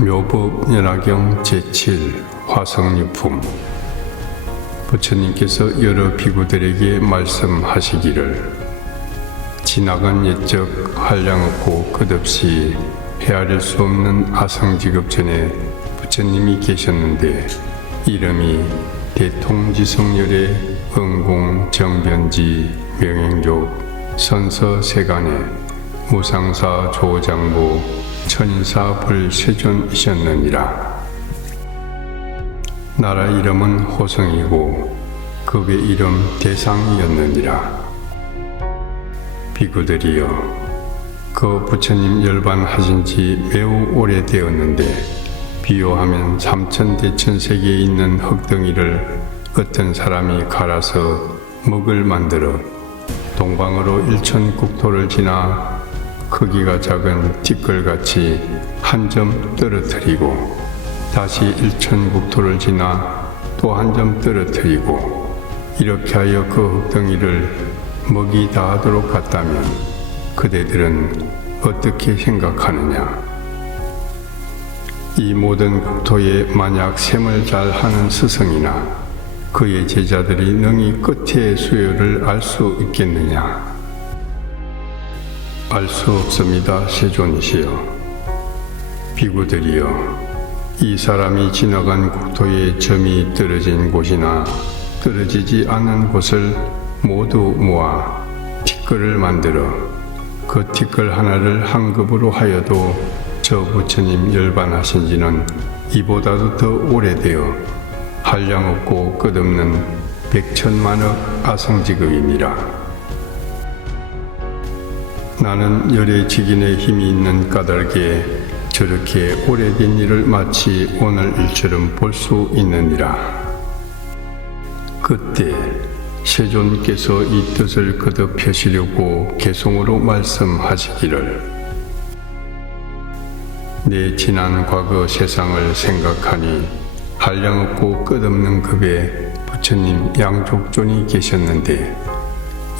묘법 연화경 제7 화성유품. 부처님께서 여러 비구들에게 말씀하시기를, 지나간 옛적 한량없고 끝없이 헤아릴 수 없는 아성직업전에 부처님이 계셨는데, 이름이 대통지성열의 응공정변지 명행족 선서세간의 무상사 조장부 천인사 불세존이셨느니라. 나라 이름은 호성이고 급의 이름 대상이었느니라. 비구들이여, 그 부처님 열반하신 지 매우 오래되었는데, 비유하면 삼천대천세계에 있는 흙덩이를 어떤 사람이 갈아서 먹을 만들어 동방으로 일천국토를 지나 크기가 작은 티끌같이 한 점 떨어뜨리고, 다시 일천국토를 지나 또 한 점 떨어뜨리고, 이렇게 하여 그 흙덩이를 먹이 다하도록 갔다면 그대들은 어떻게 생각하느냐? 이 모든 국토에 만약 셈을 잘 하는 스승이나 그의 제자들이 능히 끝의 수요를 알 수 있겠느냐? 알 수 없습니다, 세존이시여. 비구들이여, 이 사람이 지나간 국토에 점이 떨어진 곳이나 떨어지지 않은 곳을 모두 모아 티끌을 만들어 그 티끌 하나를 한 급으로 하여도 저 부처님 열반하신 지는 이보다도 더 오래되어 한량없고 끝없는 백천만억 아성지급이니라. 나는 열의 직인의 힘이 있는 까닭에 저렇게 오래된 일을 마치 오늘 일처럼 볼 수 있느니라. 그때 세존께서 이 뜻을 거듭 펴시려고 개송으로 말씀하시기를, 내 지난 과거 세상을 생각하니 한량없고 끝없는 급에 부처님 양족존이 계셨는데,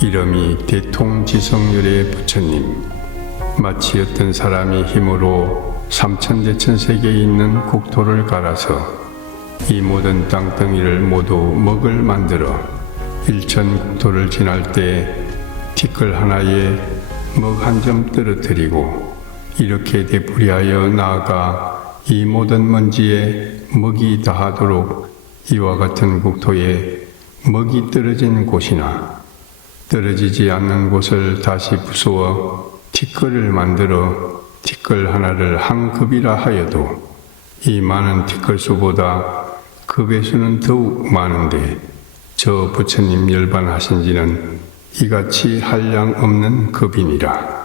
이름이 대통지성열의 부처님, 마치 어떤 사람이 힘으로 삼천대천세계에 있는 국토를 갈아서 이 모든 땅덩이를 모두 먹을 만들어 일천국토를 지날 때 티끌 하나에 먹 한 점 떨어뜨리고, 이렇게 되풀이하여 나아가 이 모든 먼지에 먹이 다하도록 이와 같은 국토에 먹이 떨어진 곳이나 떨어지지 않는 곳을 다시 부수어 티끌을 만들어 티끌 하나를 한 급이라 하여도 이 많은 티끌 수보다 급의 수는 더욱 많은데, 저 부처님 열반하신 지는 이같이 한량 없는 급이니라.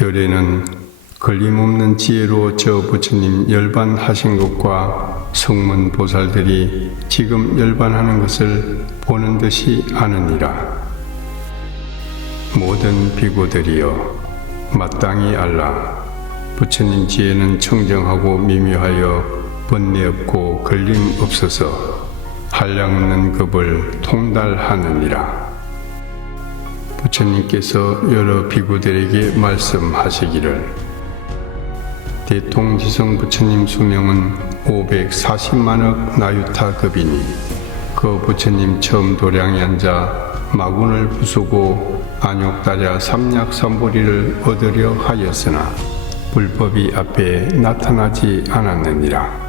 열에는 걸림없는 지혜로 저 부처님 열반하신 것과 성문보살들이 지금 열반하는 것을 보는 듯이 아느니라. 모든 비구들이여, 마땅히 알라. 부처님 지혜는 청정하고 미묘하여 번뇌 없고 걸림 없어서 한량없는 급을 통달하느니라. 부처님께서 여러 비구들에게 말씀하시기를, 대통지성 부처님 수명은 540만억 나유타급이니, 그 부처님 처음 도량에 앉아 마군을 부수고 안욕다랴 삼약삼보리를 얻으려 하였으나 불법이 앞에 나타나지 않았느니라.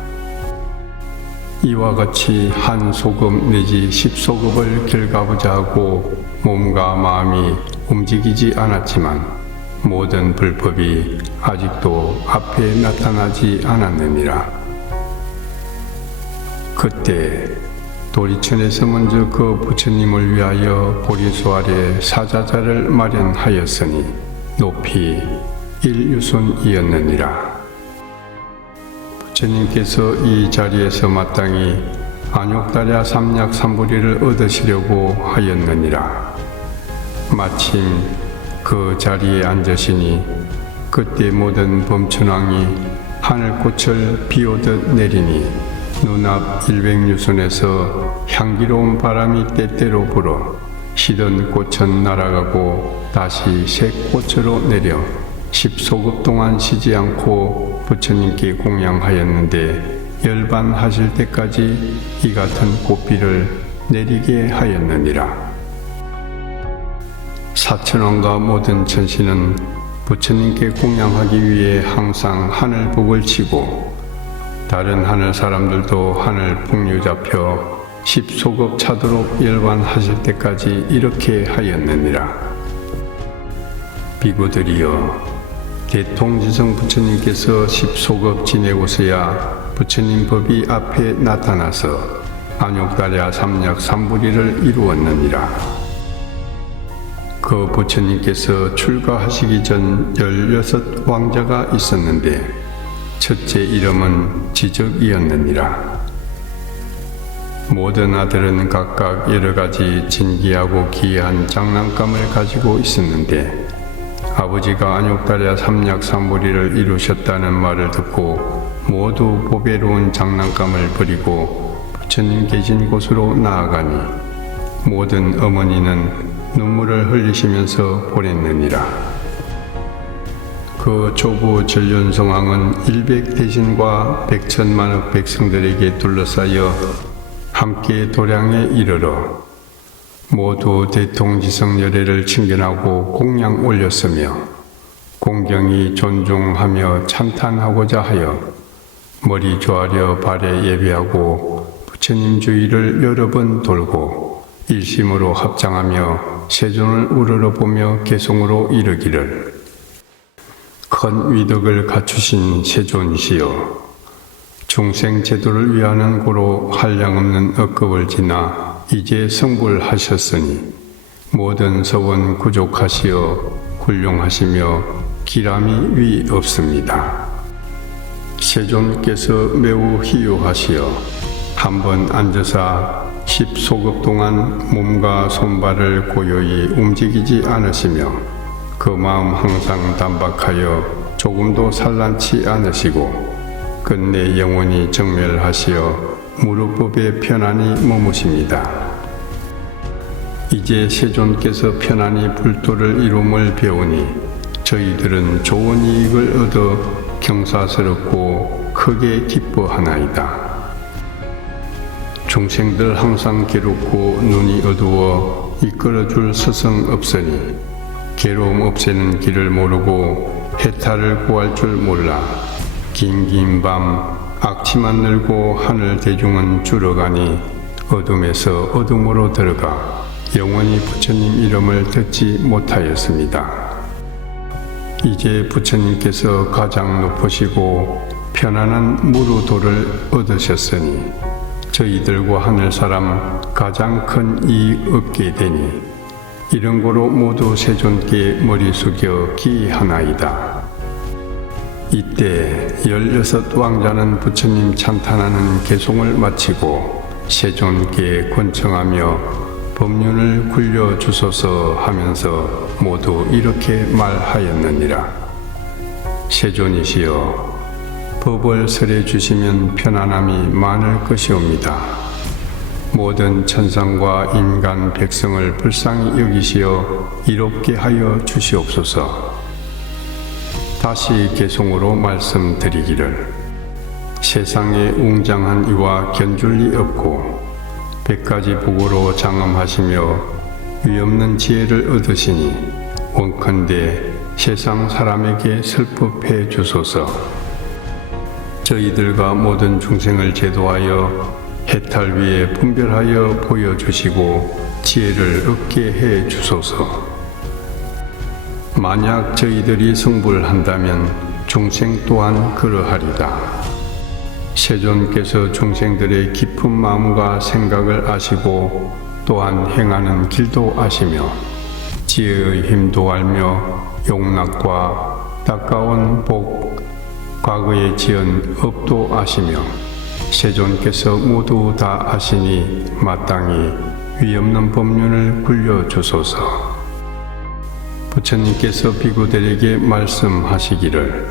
이와 같이 한 소급 내지 10소급을 결가보자 하고 몸과 마음이 움직이지 않았지만 모든 불법이 아직도 앞에 나타나지 않았느니라. 그때 도리천에서 먼저 그 부처님을 위하여 보리수 아래 사자자를 마련하였으니 높이 일유순이었느니라. 부처님께서 이 자리에서 마땅히 안욕다랴 삼약삼보리를 얻으시려고 하였느니라. 마침 그 자리에 앉으시니 그때 모든 범천왕이 하늘꽃을 비오듯 내리니 눈앞 일백유순에서 향기로운 바람이 때때로 불어 시든 꽃은 날아가고 다시 새 꽃으로 내려 10소급 동안 쉬지 않고 부처님께 공양하였는데 열반하실 때까지 이 같은 고비를 내리게 하였느니라. 사천왕과 모든 천신은 부처님께 공양하기 위해 항상 하늘복을 치고 다른 하늘 사람들도 하늘 풍류 잡혀 10소급 차도록 열반하실 때까지 이렇게 하였느니라. 비구들이여, 대통지성 부처님께서 10소급 지내고서야 부처님 법이 앞에 나타나서 안욕달야 삼약 삼부리를 이루었느니라. 그 부처님께서 출가하시기 전 16왕자가 있었는데 첫째 이름은 지적이었느니라. 모든 아들은 각각 여러 가지 진귀하고 기이한 장난감을 가지고 있었는데 아버지가 안욕달야 삼약 삼부리를 이루셨다는 말을 듣고 모두 보배로운 장난감을 버리고 부처님 계신 곳으로 나아가니 모든 어머니는 눈물을 흘리시면서 보냈느니라. 그 조부 전륜성왕은 100대신과 100천만억 백성들에게 둘러싸여 함께 도량에 이르러 모두 대통지성 열애를 칭견하고 공양 올렸으며 공경히 존중하며 찬탄하고자 하여 머리 조아려 발에 예배하고 부처님 주위를 여러 번 돌고 일심으로 합장하며 세존을 우러러보며 개송으로 이르기를 큰 위덕을 갖추신 세존시여, 중생 제도를 위하는 고로 한량없는 억급을 지나 이제 성불하셨으니 모든 서원 구족하시어 훌륭하시며 기람이 위 없습니다. 세존께서 매우 희유하시어 한번 앉으사 10소급 동안 몸과 손발을 고요히 움직이지 않으시며 그 마음 항상 단박하여 조금도 산란치 않으시고 끝내 영원히 정멸하시어 무릎법에 편안히 머무십니다. 이제 세존께서 편안히 불도를 이룸을 배우니 저희들은 좋은 이익을 얻어 경사스럽고 크게 기뻐하나이다. 중생들 항상 괴롭고 눈이 어두워 이끌어줄 스승 없으니 괴로움 없애는 길을 모르고 해탈을 구할 줄 몰라 긴긴 밤 악취만 늘고 하늘 대중은 줄어가니 어둠에서 어둠으로 들어가 영원히 부처님 이름을 듣지 못하였습니다. 이제 부처님께서 가장 높으시고 편안한 무루도를 얻으셨으니 저희들과 하늘사람 가장 큰 이익 얻게 되니 이런 거로 모두 세존께 머리 숙여 기하나이다. 이때 16왕자는 부처님 찬탄하는 개송을 마치고 세존께 권청하며 법륜을 굴려주소서 하면서 모두 이렇게 말하였느니라. 세존이시여, 법을 설해 주시면 편안함이 많을 것이옵니다. 모든 천상과 인간 백성을 불쌍히 여기시어 이롭게 하여 주시옵소서. 다시 개송으로 말씀드리기를 세상에 웅장한 이와 견줄 리 없고 100가지 복으로 장엄하시며 위없는 지혜를 얻으시니 원컨대 세상 사람에게 슬프해 주소서. 저희들과 모든 중생을 제도하여 해탈 위에 분별하여 보여주시고 지혜를 얻게 해 주소서. 만약 저희들이 성불한다면 중생 또한 그러하리다. 세존께서 중생들의 깊은 마음과 생각을 아시고 또한 행하는 길도 아시며 지혜의 힘도 알며 용락과 따가운 복, 과거에 지은 업도 아시며 세존께서 모두 다 아시니 마땅히 위없는 법륜을 굴려주소서. 부처님께서 비구들에게 말씀하시기를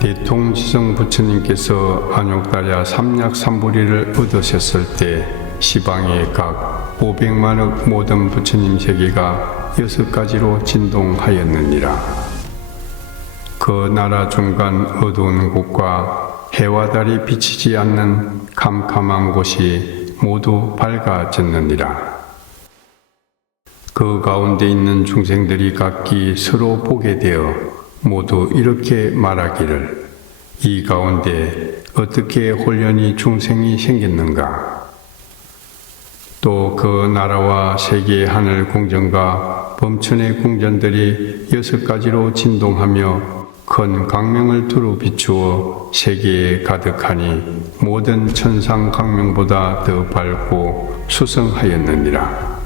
대통지성 부처님께서 안욕달야 삼약 삼부리를 얻으셨을 때 시방의 각 500만억 모든 부처님 세계가 6가지로 진동하였느니라. 그 나라 중간 어두운 곳과 해와 달이 비치지 않는 캄캄한 곳이 모두 밝아졌느니라. 그 가운데 있는 중생들이 각기 서로 보게 되어 모두 이렇게 말하기를, 이 가운데 어떻게 홀연히 중생이 생겼는가? 또 그 나라와 세계의 하늘 궁전과 범천의 궁전들이 6가지로 진동하며 큰 광명을 두루 비추어 세계에 가득하니 모든 천상 광명보다 더 밝고 수성하였느니라.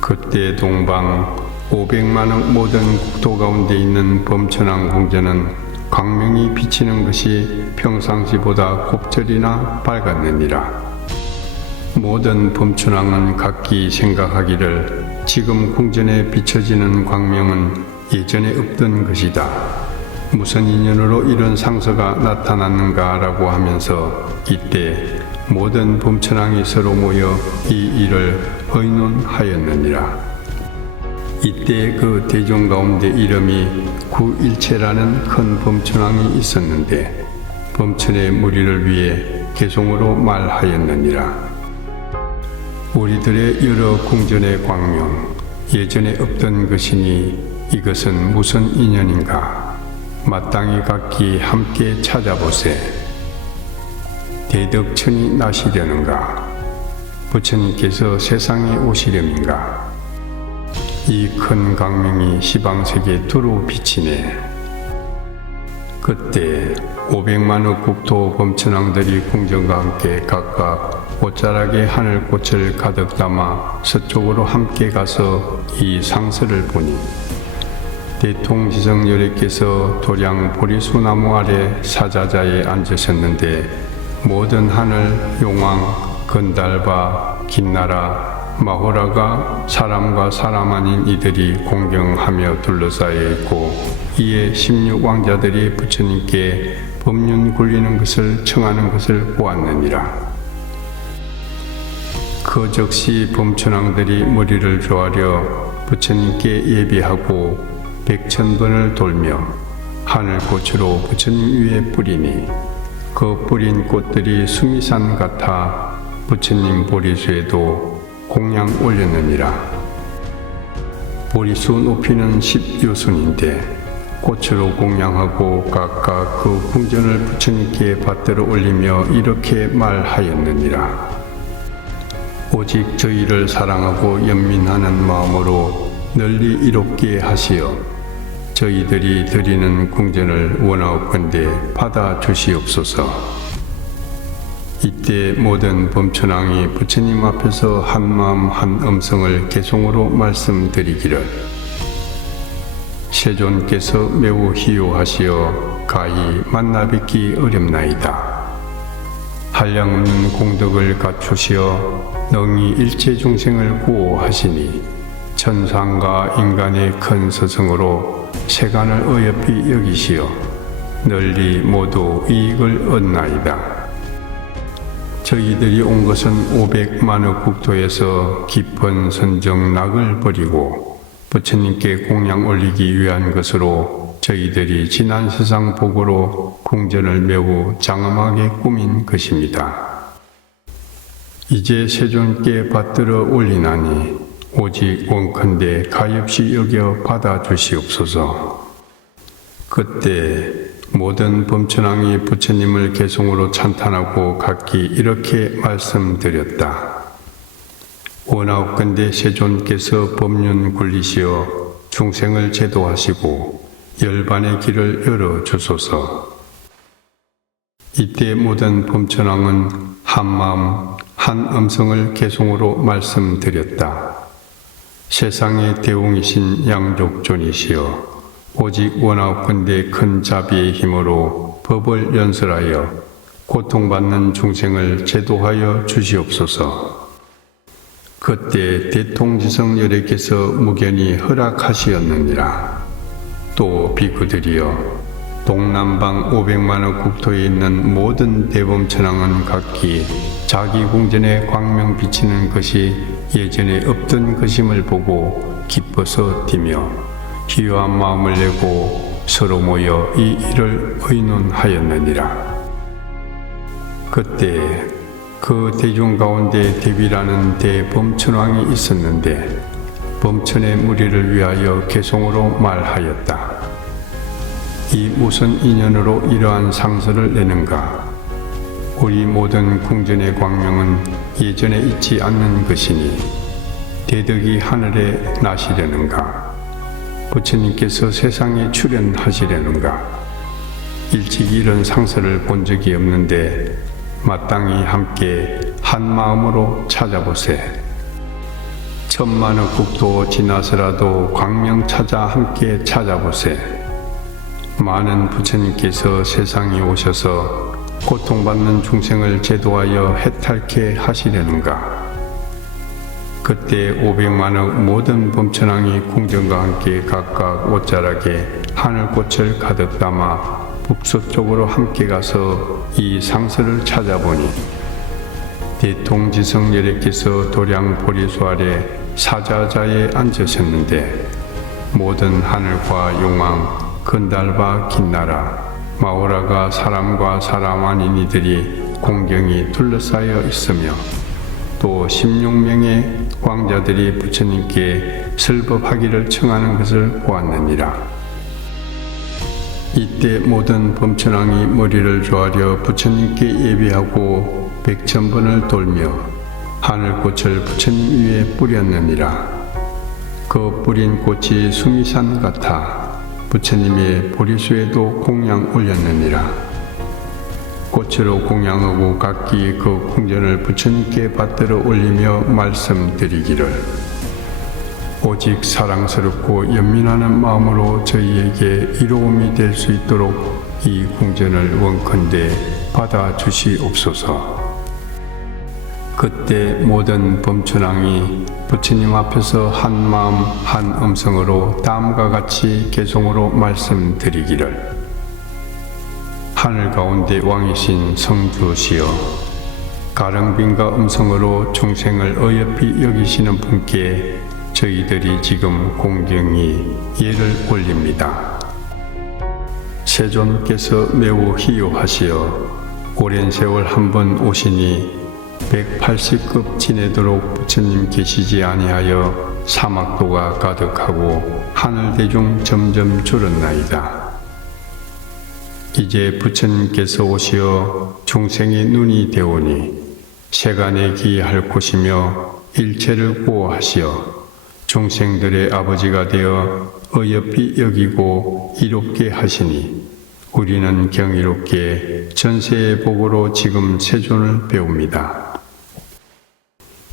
그때 동방 500만억 모든 국토 가운데 있는 범천왕 궁전은 광명이 비치는 것이 평상시보다 곱절이나 밝았느니라. 모든 범천왕은 각기 생각하기를, 지금 궁전에 비춰지는 광명은 예전에 없던 것이다. 무슨 인연으로 이런 상서가 나타났는가 라고 하면서 이때 모든 범천왕이 서로 모여 이 일을 의논하였느니라. 이때 그 대중 가운데 이름이 구일체라는 큰 범천왕이 있었는데 범천의 무리를 위해 개송으로 말하였느니라. 우리들의 여러 궁전의 광명, 예전에 없던 것이니 이것은 무슨 인연인가? 마땅히 각기 함께 찾아보세. 대덕천이 나시려는가? 부처님께서 세상에 오시려는가? 이 큰 광명이 시방세계 두루 비치네. 그때 500만억 국토 범천왕들이 궁전과 함께 각각 옷자락에 하늘꽃을 가득 담아 서쪽으로 함께 가서 이 상서를 보니 대통지성열애께서 도량 보리수나무 아래 사자자에 앉으셨는데 모든 하늘, 용왕, 건달바, 긴나라, 마호라가 사람과 사람 아닌 이들이 공경하며 둘러싸여 있고 이에 16왕자들이 부처님께 법륜 굴리는 것을 청하는 것을 보았느니라. 그 즉시 범천왕들이 머리를 조아려 부처님께 예비하고 100,000번을 돌며 하늘꽃으로 부처님 위에 뿌리니 그 뿌린 꽃들이 수미산 같아 부처님 보리수에도 공양 올렸느니라. 보리수 높이는 10요순인데 꽃으로 공양하고 각각 그 궁전을 부처님께 받들어 올리며 이렇게 말하였느니라. 오직 저희를 사랑하고 연민하는 마음으로 널리 이롭게 하시어 저희들이 드리는 궁전을 원하옵건대 받아 주시옵소서. 이때 모든 범천왕이 부처님 앞에서 한마음 한 음성을 개송으로 말씀드리기를, 세존께서 매우 희요하시어 가히 만나뵙기 어렵나이다. 한량없는 공덕을 갖추시어 능히 일체 중생을 구호하시니 천상과 인간의 큰 서성으로 세간을 어여삐 여기시어 널리 모두 이익을 얻나이다. 저희들이 온 것은 500만억 국토에서 깊은 선정락을 버리고 부처님께 공양 올리기 위한 것으로 저희들이 지난 세상 복으로 궁전을 매우 장엄하게 꾸민 것입니다. 이제 세존께 받들어 올리나니 오직 원컨대 가엾이 여겨 받아 주시옵소서. 그때 모든 범천왕이 부처님을 개송으로 찬탄하고 각기 이렇게 말씀드렸다. 원하옵건대 세존께서 법륜 굴리시어 중생을 제도하시고 열반의 길을 열어주소서. 이때 모든 범천왕은 한마음 한 음성을 개송으로 말씀드렸다. 세상의 대웅이신 양족존이시여 오직 원하옵건대 큰 자비의 힘으로 법을 연설하여 고통받는 중생을 제도하여 주시옵소서. 그때 대통지성열애께서 무견히 허락하시었느니라. 또 비구들이여 동남방 500만억 국토에 있는 모든 대범천왕은 각기 자기 궁전에 광명 비치는 것이 예전에 없던 것임을 보고 기뻐서 뛰며 희유한 마음을 내고 서로 모여 이 일을 의논하였느니라. 그때 그 대중 가운데 대비라는 대범천왕이 있었는데 범천의 무리를 위하여 개송으로 말하였다. 이 무슨 인연으로 이러한 상서를 내는가? 우리 모든 궁전의 광명은 예전에 있지 않는 것이니 대덕이 하늘에 나시려는가? 부처님께서 세상에 출현하시려는가? 일찍 이런 상서를 본 적이 없는데 마땅히 함께 한 마음으로 찾아보세. 천만의 국도 지나서라도 광명 찾아 함께 찾아보세. 많은 부처님께서 세상에 오셔서 고통받는 중생을 제도하여 해탈케 하시려는가? 그때 500만의 모든 범천왕이 궁전과 함께 각각 옷자락에 하늘꽃을 가득 담아 북서쪽으로 함께 가서 이 상서를 찾아보니 대통지성열애께서 도량 보리수 아래 사자자에 앉으셨는데 모든 하늘과 용왕, 건달과 긴나라, 마오라가 사람과 사람 아닌 이들이 공경이 둘러싸여 있으며 또 16명의 왕자들이 부처님께 설법하기를 청하는 것을 보았느니라. 이때 모든 범천왕이 머리를 조아려 부처님께 예배하고 100,000번을 돌며 하늘꽃을 부처님 위에 뿌렸느니라. 그 뿌린 꽃이 수미산 같아 부처님의 보리수에도 공양 올렸느니라. 꽃으로 공양하고 각기 그 궁전을 부처님께 받들어 올리며 말씀드리기를 오직 사랑스럽고 연민하는 마음으로 저희에게 이로움이 될 수 있도록 이 궁전을 원컨대 받아주시옵소서. 그때 모든 범천왕이 부처님 앞에서 한 마음 한 음성으로 다음과 같이 개송으로 말씀드리기를 하늘 가운데 왕이신 성주시여 가령빈과 음성으로 중생을 어여삐 여기시는 분께 저희들이 지금 공경히 예를 올립니다. 세존께서 매우 희요하시어 오랜 세월 한 번 오시니 180급 지내도록 부처님 계시지 아니하여 사막도가 가득하고 하늘대중 점점 줄었나이다. 이제 부처님께서 오시어 중생의 눈이 되오니 세간에 할 곳이며 일체를 보호하시어 중생들의 아버지가 되어 어여삐 여기고 이롭게 하시니 우리는 경이롭게 전세의 복으로 지금 세존을 배웁니다.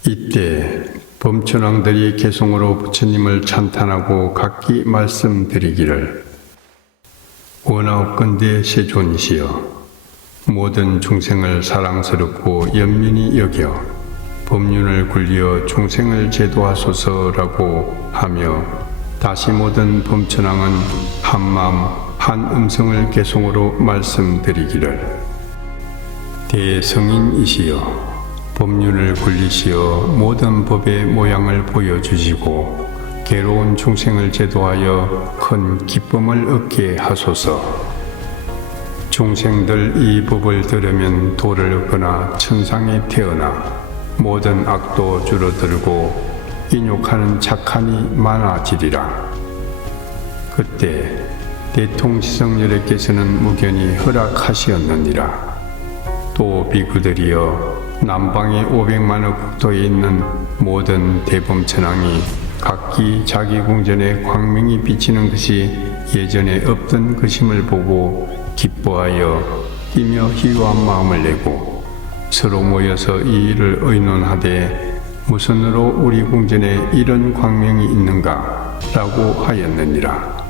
이때 범천왕들이 개송으로 부처님을 찬탄하고 각기 말씀드리기를 원하옵건대 세존이시여 모든 중생을 사랑스럽고 연민히 여겨 법륜을 굴려 중생을 제도하소서라고 하며 다시 모든 범천왕은 한마음 한 음성을 개송으로 말씀드리기를 대성인이시여 법륜을 굴리시어 모든 법의 모양을 보여주시고 괴로운 중생을 제도하여 큰 기쁨을 얻게 하소서. 중생들 이 법을 들으면 도를 얻거나 천상에 태어나 모든 악도 줄어들고 인욕하는 착한이 많아지리라. 그때 대통지성열애께서는 무견히 허락하시었느니라. 또 비구들이여 남방의 500만의 국토에 있는 모든 대범천왕이 각기 자기 궁전에 광명이 비치는 것이 예전에 없던 것임을 보고 기뻐하여 뛰며 희유한 마음을 내고 서로 모여서 이 일을 의논하되 무슨으로 우리 궁전에 이런 광명이 있는가 라고 하였느니라.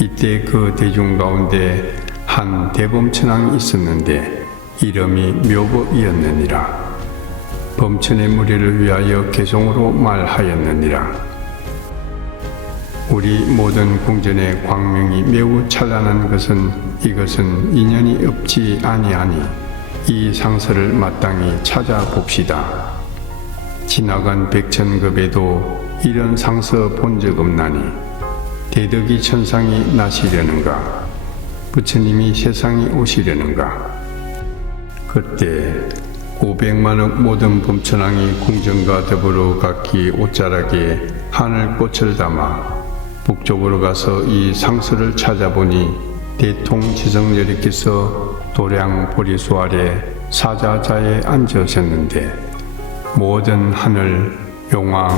이때 그 대중 가운데 한 대범천왕이 있었는데 이름이 묘법이었느니라. 범천의 무리를 위하여 개송으로 말하였느니라. 우리 모든 궁전의 광명이 매우 찬란한 것은 이것은 인연이 없지 아니하니 이 상서를 마땅히 찾아봅시다. 지나간 백천급에도 이런 상서 본 적 없나니 대덕이 천상이 나시려는가? 부처님이 세상에 오시려는가? 그때 500만억 모든 범천왕이 궁전과 더불어 각기 옷자락에 하늘꽃을 담아 북쪽으로 가서 이 상수를 찾아보니 대통지성여리께서 도량 보리수 아래 사자자에 앉으셨는데 모든 하늘, 용왕,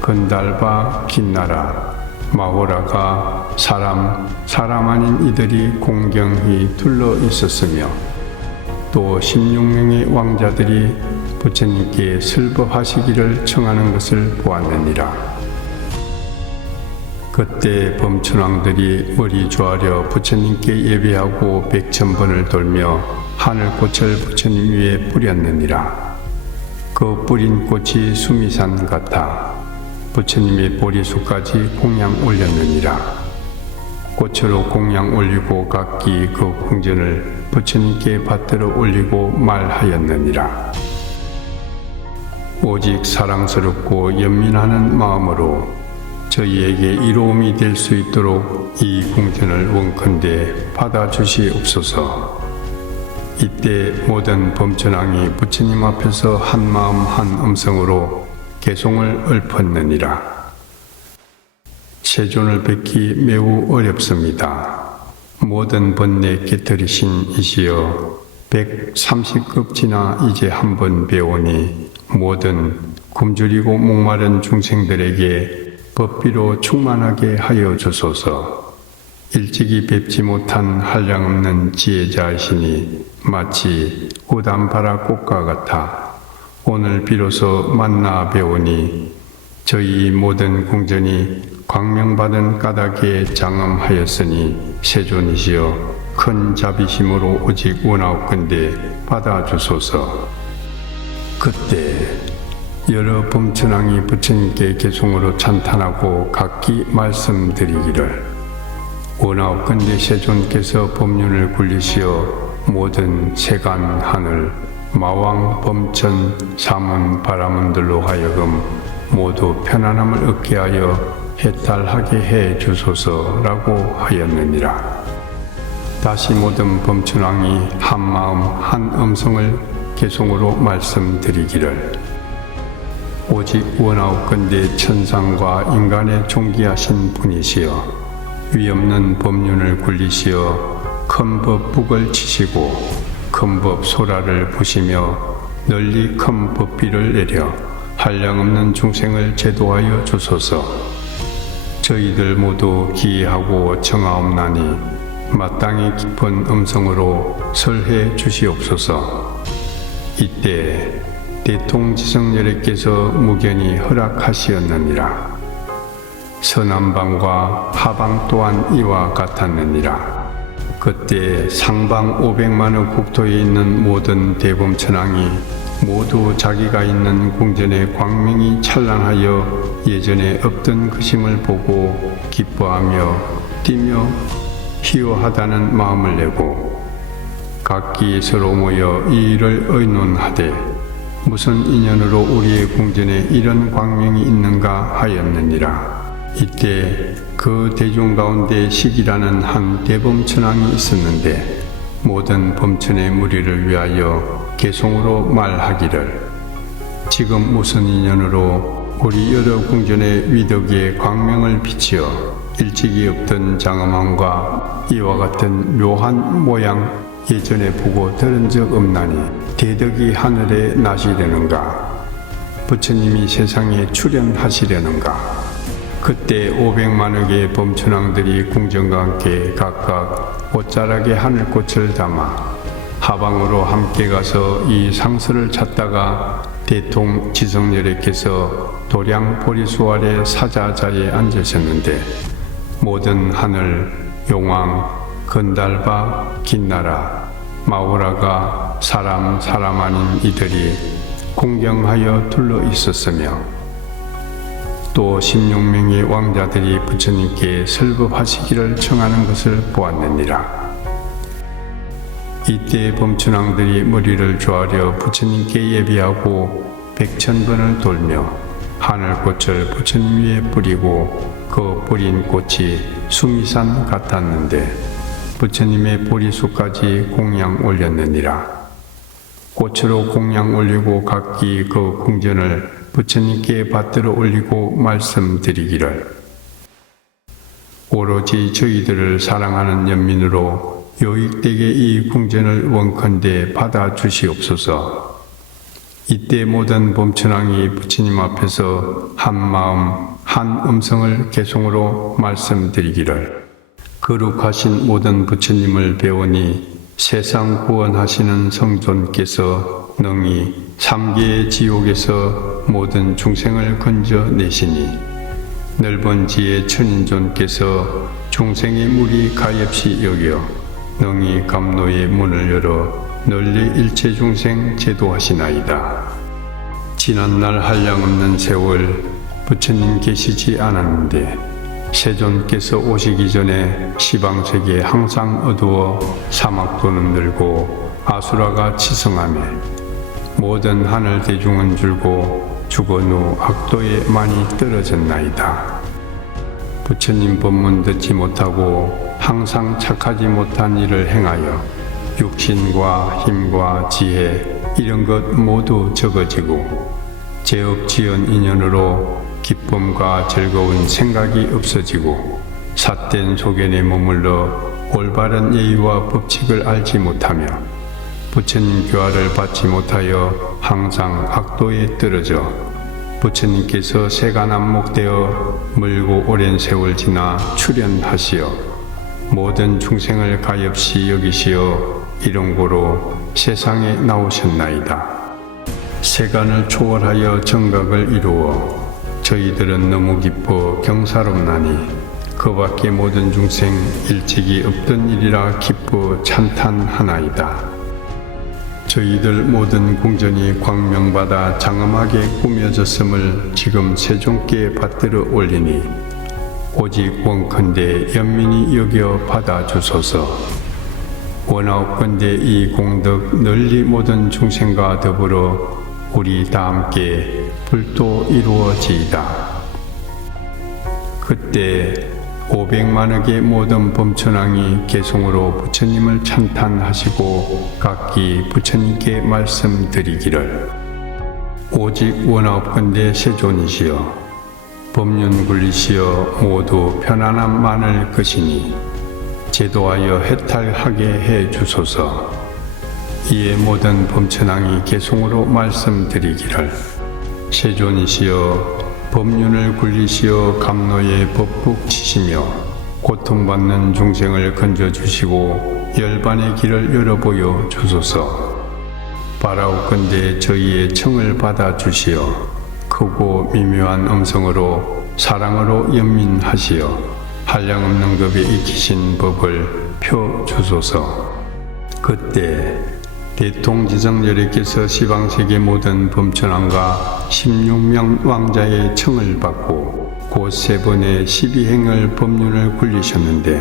건달바, 긴나라, 마호라가 사람 아닌 이들이 공경히 둘러 있었으며 또 16명의 왕자들이 부처님께 슬법하시기를 청하는 것을 보았느니라. 그때 범천왕들이 머리 조아려 부처님께 예배하고 100,000번을 돌며 하늘꽃을 부처님 위에 뿌렸느니라. 그 뿌린 꽃이 수미산 같아 부처님의 보리수까지 공양 올렸느니라. 꽃으로 공양 올리고 각기 그 궁전을 부처님께 받들어 올리고 말하였느니라. 오직 사랑스럽고 연민하는 마음으로 저희에게 이로움이 될 수 있도록 이 궁전을 원컨대 받아주시옵소서. 이때 모든 범천왕이 부처님 앞에서 한마음 한음성으로 개송을 읊었느니라. 세존을 뵙기 매우 어렵습니다. 모든 번뇌 깨뜨리신 이시여 130급 지나 이제 한 번 배우니 모든 굶주리고 목마른 중생들에게 법비로 충만하게 하여 주소서. 일찍이 뵙지 못한 한량없는 지혜자이시니 마치 우담바라 꽃과 같아 오늘 비로소 만나 배우니 저희 모든 궁전이 광명받은 까닭에 장엄하였으니 세존이시여 큰 자비심으로 오직 원하옵건대 받아주소서. 그때 여러 범천왕이 부처님께 개송으로 찬탄하고 각기 말씀드리기를 원하옵건대 세존께서 법륜을 굴리시어 모든 세간 하늘 마왕 범천 사문 바라문들로 하여금 모두 편안함을 얻게 하여 해탈하게 해 주소서라고 하였느니라. 다시 모든 범천왕이 한마음 한음성을 개송으로 말씀드리기를 오직 원하옵건대 천상과 인간의 존귀하신 분이시여 위없는 법륜을 굴리시어 큰 법 북을 치시고 큰 법 소라를 부시며 널리 큰 법비를 내려 한량없는 중생을 제도하여 주소서. 저희들 모두 기이하고 청하옵나니 마땅히 깊은 음성으로 설해 주시옵소서. 이때 대통지성여래께서 무견히 허락하시었느니라. 서남방과 하방 또한 이와 같았느니라. 그때 상방 500만의 국토에 있는 모든 대범천왕이 모두 자기가 있는 궁전의 광명이 찬란하여 예전에 없던 것임을 보고 기뻐하며 뛰며 희화하다는 마음을 내고 각기 서로 모여 이 일을 의논하되 무슨 인연으로 우리의 궁전에 이런 광명이 있는가 하였느니라. 이때 그 대중 가운데 시기라는 한 대범천왕이 있었는데 모든 범천의 무리를 위하여 개송으로 말하기를 지금 무슨 인연으로 우리 여러 궁전의 위덕에 광명을 비치어 일찍이 없던 장엄함과 이와 같은 묘한 모양 예전에 보고 들은 적 없나니 대덕이 하늘에 나시려는가? 부처님이 세상에 출현하시려는가? 그때 500만억의 범천왕들이 궁전과 함께 각각 옷자락에 하늘꽃을 담아 하방으로 함께 가서 이 상수를 찾다가 대통 지성여래께서 도량 보리수 아래 사자자에 앉으셨는데 모든 하늘, 용왕, 건달바, 긴나라, 마호라가 사람 아닌 이들이 공경하여 둘러 있었으며 또 16명의 왕자들이 부처님께 설법하시기를 청하는 것을 보았느니라. 이때 범천왕들이 머리를 조아려 부처님께 예비하고 100,000번을 돌며 하늘꽃을 부처님 위에 뿌리고 그 뿌린 꽃이 수미산 같았는데 부처님의 보리수까지 공양 올렸느니라. 꽃으로 공양 올리고 각기 그 궁전을 부처님께 받들어 올리고 말씀드리기를 오로지 저희들을 사랑하는 연민으로 요익되게 이 궁전을 원컨대 받아 주시옵소서. 이때 모든 범천왕이 부처님 앞에서 한 마음 한 음성을 개송으로 말씀드리기를 거룩하신 모든 부처님을 배우니 세상 구원하시는 성존께서 능히 삼계의 지옥에서 모든 중생을 건져내시니 넓은 지혜 천인존께서 중생의 무리 가엾이 여겨 능히 감로의 문을 열어 널리 일체 중생 제도하시나이다. 지난날 한량없는 세월 부처님 계시지 않았는데 세존께서 오시기 전에 시방세계 항상 어두워 사막도는 늘고 아수라가 치성하며 모든 하늘 대중은 줄고 죽은 후 악도에 많이 떨어졌나이다. 부처님 법문 듣지 못하고 항상 착하지 못한 일을 행하여 육신과 힘과 지혜 이런 것 모두 적어지고 제업지연 인연으로 기쁨과 즐거운 생각이 없어지고 삿된 소견에 머물러 올바른 예의와 법칙을 알지 못하며 부처님 교화를 받지 못하여 항상 악도에 떨어져 부처님께서 세간안목되어 멀고 오랜 세월 지나 출현하시어 모든 중생을 가엾이 여기시어 이런고로 세상에 나오셨나이다. 세간을 초월하여 정각을 이루어 저희들은 너무 기뻐 경사롭나니 그 밖에 모든 중생 일찍이 없던 일이라 기뻐 찬탄하나이다. 저희들 모든 궁전이 광명받아 장엄하게 꾸며졌음을 지금 세종께 받들어 올리니 오직 원컨대 연민이 여겨 받아주소서. 원하옵건대 이 공덕 널리 모든 중생과 더불어 우리 다 함께 불도 이루어지이다. 그때 500만억의 모든 범천왕이 개송으로 부처님을 찬탄하시고 각기 부처님께 말씀드리기를 오직 원하옵건대 세존이시여 법륜굴리시여 모두 편안함 많을 것이니 제도하여 해탈하게 해 주소서. 이에 모든 범천왕이 개송으로 말씀드리기를 세존이시여 법륜을 굴리시어 감로에 법국 치시며 고통받는 중생을 건져주시고 열반의 길을 열어보여 주소서. 바라옵건대 저희의 청을 받아주시어 크고 미묘한 음성으로 사랑으로 연민하시어 한량없는 급에 익히신 법을 펴주소서. 그때 대통지성열애께서 시방세계 모든 범천왕과 16명 왕자의 청을 받고 곧 3번의 12행을 법륜을 굴리셨는데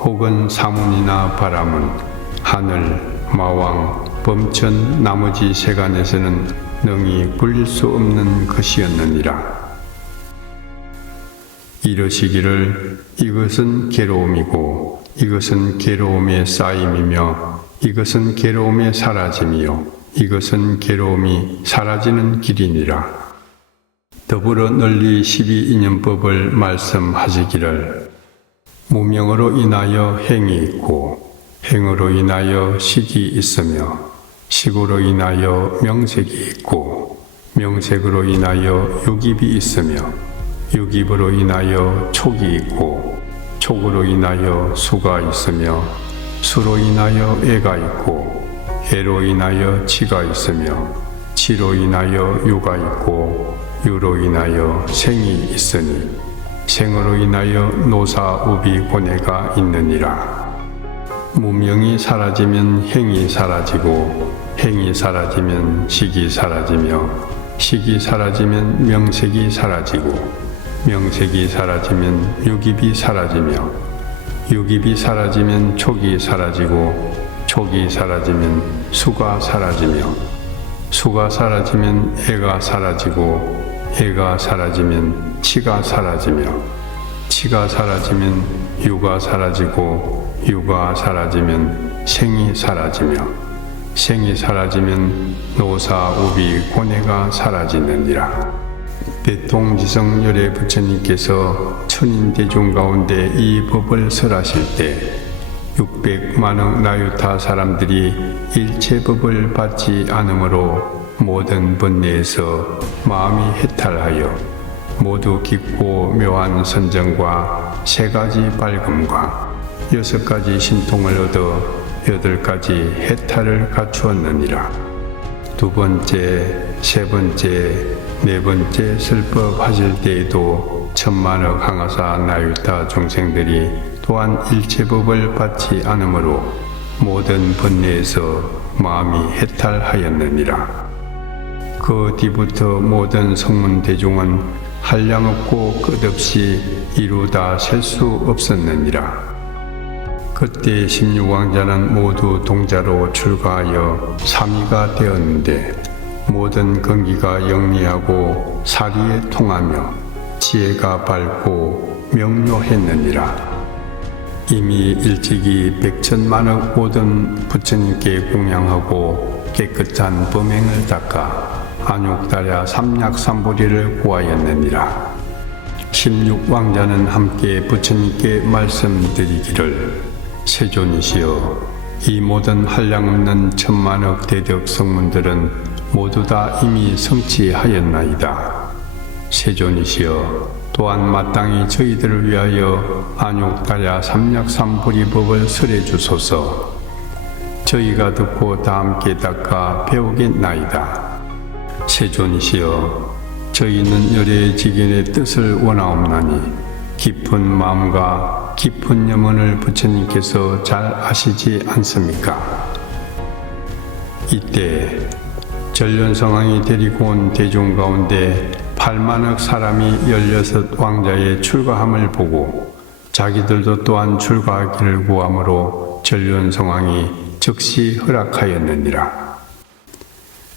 혹은 사문이나 바람은 하늘, 마왕, 범천 나머지 세간에서는 능히 굴릴 수 없는 것이었느니라. 이러시기를 이것은 괴로움이고 이것은 괴로움의 쌓임이며 이것은 괴로움의 사라짐이요 이것은 괴로움이 사라지는 길이니라. 더불어 널리 12인연법을 말씀하시기를 무명으로 인하여 행이 있고 행으로 인하여 식이 있으며 식으로 인하여 명색이 있고 명색으로 인하여 유깁이 있으며 유깁으로 인하여 촉이 있고 촉으로 인하여 수가 있으며 수로 인하여 애가 있고 애로 인하여 치가 있으며 치로 인하여 유가 있고 유로 인하여 생이 있으니 생으로 인하여 노사 우비 고뇌가 있느니라. 무명이 사라지면 행이 사라지고 행이 사라지면 식이 사라지며 식이 사라지면 명색이 사라지고 명색이 사라지면 유깁이 사라지며 유깁이 사라지면 촉이 사라지고 촉이 사라지면 수가 사라지며 수가 사라지면 애가 사라지고 애가 사라지면 치가 사라지며 치가 사라지면 유가 사라지고 유가 사라지면 생이 사라지며 생이 사라지면 노사 우비 고뇌가 사라지느니라. 대통지성 열애 부처님께서 천인대중 가운데 이 법을 설하실 때 600만억 나유타 사람들이 일체법을 받지 않으므로 모든 번뇌에서 마음이 해탈하여 모두 깊고 묘한 선정과 3가지 밝음과 6가지 신통을 얻어 8가지 해탈을 갖추었느니라. 2번째, 3번째, 4번째 설법 하실 때에도 천만억 항아사 나유타 중생들이 또한 일체법을 받지 않으므로 모든 번뇌에서 마음이 해탈하였느니라. 그 뒤부터 모든 성문 대중은 한량없고 끝없이 이루다 셀 수 없었느니라. 그때 16왕자는 모두 동자로 출가하여 삼위가 되었는데 모든 근기가 영리하고 사리에 통하며 지혜가 밝고 명료했느니라. 이미 일찍이 100천만억 모든 부처님께 공양하고 깨끗한 범행을 닦아 안욕달야 삼약삼보리를 구하였느니라. 16왕자는 함께 부처님께 말씀드리기를 세존이시여 이 모든 한량없는 천만억 대덕 성문들은 모두 다 이미 성취하였나이다. 세존이시여 또한 마땅히 저희들을 위하여 안욕달야 삼약삼보리법을 설해 주소서. 저희가 듣고 다 함께 닦아 배우겠나이다. 세존이시여 저희는 열애의 지견의 뜻을 원하옵나니 깊은 마음과 깊은 염원을 부처님께서 잘 아시지 않습니까? 이때 전륜성왕이 데리고 온 대중 가운데 8만억 사람이 16왕자의 출가함을 보고 자기들도 또한 출가하기를 구하므로 전륜성왕이 즉시 허락하였느니라.